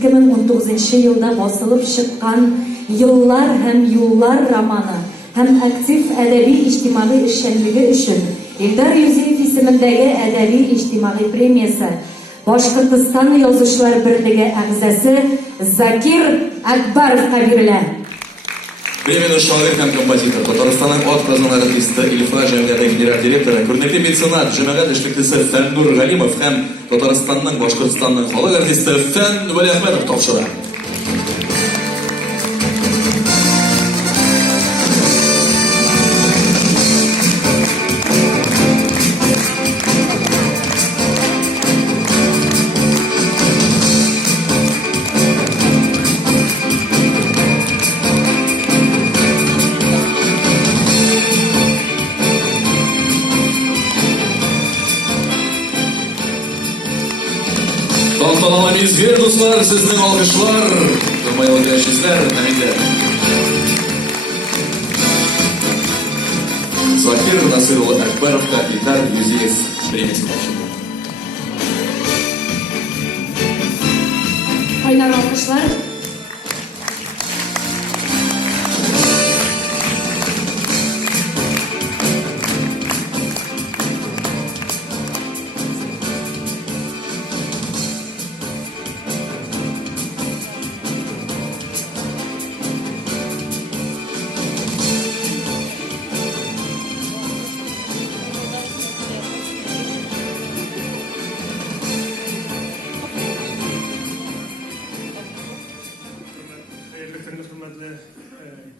2019 елда басылып чыккан «Йыллар һәм юллар» романы һәм актив әдәби-иҗтимагый эшчәнлеге өчен Илдар Юзеев исемендәге әдәби-иҗтимагый премиясе Башкортстан Язучылар берлеге әгъзасы Закир Акбаровка бирелә. Премияны шагыйрь һәм композитор, Татарстанның атказан артисты Илфа җәмгыяте генераль директоры, күренекле меценат, җәмәгать эшлеклесе Фәннур Галимов һәм Татарстанның Башкортстанның халык артисты Фән Вәлиәхмәтов тапшыра. Тантаналы мизгел, дуслар, сезнең алкышлар, тормайлы яшьләр, нәмиләр. Закир Насыр улы Акбаровка Илдар Юзеев премиясын тапшырды. Кайнар алкышлар.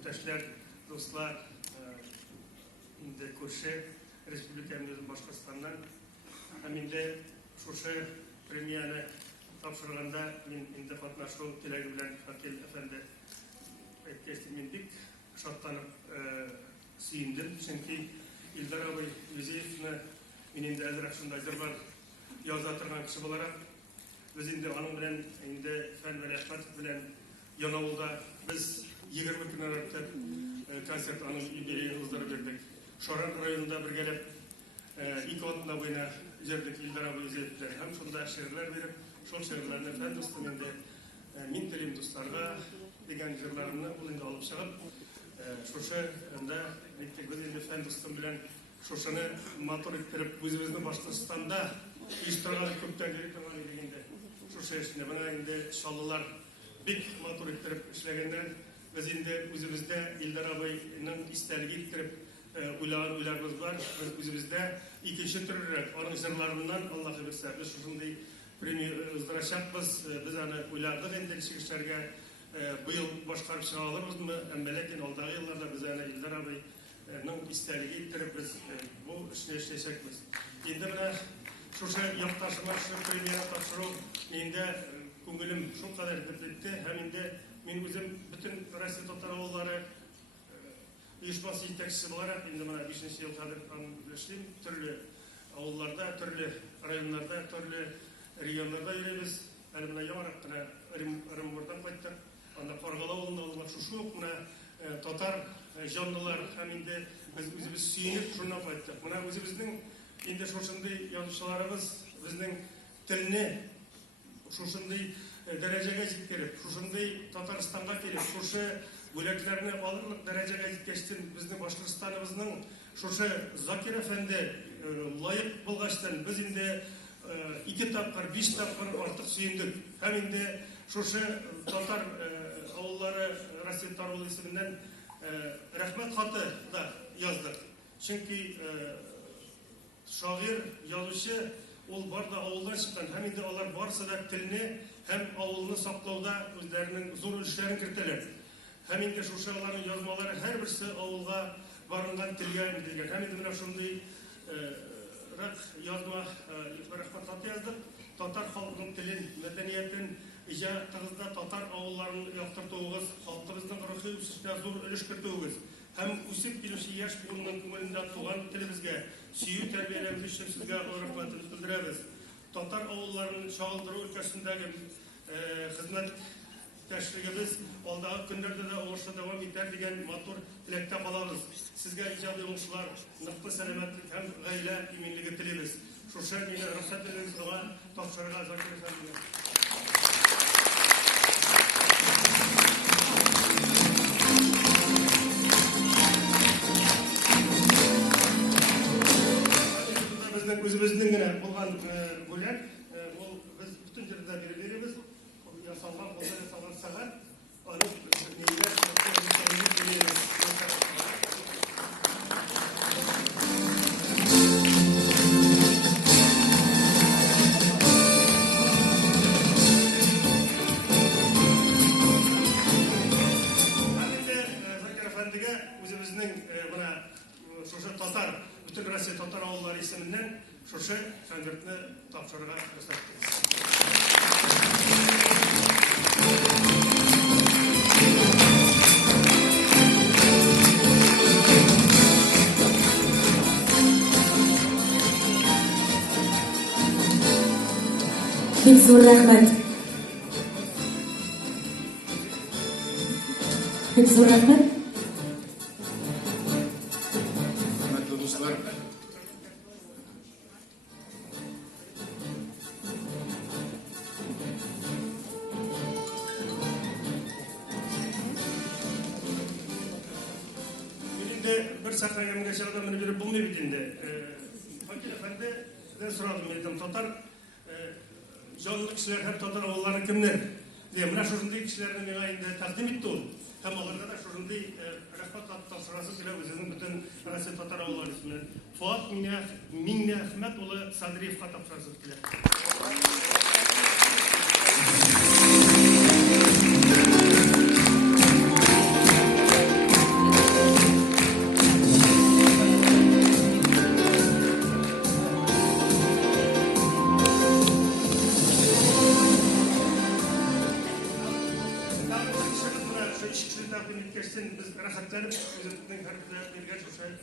İptaşlar, dostlar, indi көрші республикамыздың Башқұртстаннан, һәм инде шушы премияны тапшырганда мен инде катнашу теләге белән Факил әфәнде әйткәчтә мин бик шатланып сөендем, чөнки Илдар абый Юзеевны мин инде әзрәк шундай җырлар яза торган кеше буларак, без инде аның белән инде Фән Вәлиәхмәтов белән Яңавылда без 20 көн аралык концерт аның юбилейын уздырып бирдек. Шаран районында бергәләп 2 атна буена җырдык Илдар абый Юзеев белән һәм шунда шигырьләр биреп, шул шигырьләрне фән дустым инде мин телим дусларга дигән җырларны ул инде алып чыгып, шушы анда без инде фән дустым белән шушыны матур иттереп, үзебезнең Башкортстанда оештырган күптән директорлар инде шушы эшне менә инде шаллылар бик матур иттереп эшләгәннән biz инде үзебездә Илдар абыйның истәлеге иттереп уйлаган уйларыбыз бар. Без үзебездә икенче төрлерәк аның җырларыннан Аллаһы бирсә, без шушындый премия уздырачакбыз. Без аны уйладык инде чыгышларга быел башкарып чыга алырбызмы? Әмма ләкин алдагы елларда біз аны Илдар абыйның истәлеге иттереп без бу эшне эшләячәкбез. Инде менә шушы якташыма шу премия тапшыру инде күңелем шулкадәр бетте һәм инде мен үзем бүтән Россия татар авыллары оешмасы җитәкчесе буларак инде менә 5нче ел хәзер эшлим. Төрле авылларда, төрле районнарда, төрле регионнарда йөрибез. Әле менә яңарак кына Оренбургдан кайттык. Анда Каргала авылында булган шушы ук менә татар җанлылар һәм инде без үзебез сөенеп шуннан кайттык. Менә үзебезнең инде шушындый язучыларыбыз безнең телне шушындый дәрәҗәгә җиткереп, шушындый Татарстанга килеп, шушы бүләкләрне алырлык дәрәҗәгә җиткәчтен безнең Башкортстаныбызның шушы Закир әфәнде лаек булгачтан без инде 2 тапкыр, 5 тапкыр артык сөендек. Һәм инде шушы татар авыллары Россия Тарулы исеменнән рәхмәт хаты да яздык. Чөнки шагыйрь, язучы ул бар да авылдан чыккан, һәм инде алар барсы да телне һәм авылны саклауда үзләренең зур өлешләрен кертәләр. Һәм инде шушы аларның язмалары һәрберсе авылга барынган телгә интелгән. Һәм инде менә шундый язма рәхмәт хаты яздык. Татар халкының телен, мәдәниятен иҗатыгызда татар авылларын яктыртуыгыз, халкыбызның рухи үсешенә зур өлеш кертүегез һәм үсеп килүче яшь буынның күңелендә туган телебезгә сөю тәрбияләү өчен сезгә рәхмәтебезне белдерәбез. Татар авылларын чагылдыру өлкәсендәге хезмәттәшлегебез алдагы көннәрдә дә уңышлы дәвам итәр дигән матур теләктә калабыз. Сезгә иҗади уңышлар, ныклы сәламәтлек һәм гаилә иминлеге телибез. Шушы мине рөхсәт итегез аңа тапшырырга Закир әфәндегә. шушы татар, бүтін Россия татар ауыллары исеменнән шушы конвертны тапшырырга рөхсәт итегез. Бик зур рәхмәт. Бик зур рәхмәт. Hürmetli dostlar, Менде бір сахнаға шығарда мені беріп болмай бітінде. Факир Efendi сізден сұрадым, едім, татар жоллы кішілер һәм татар ауыллары кімдер? Мына шұрындай кішілерді мен айында тәқдим етті ол. Һәм оларға да шұрындай рахмат тапсырасы келе өзінің бүтін Россия татар ауыллары исеменнән. Фуат Миңнәхмәт улы Садриевқа тапсырасы келе. Biz rəxətləri özümüzdən hər birə bir gəl rəxət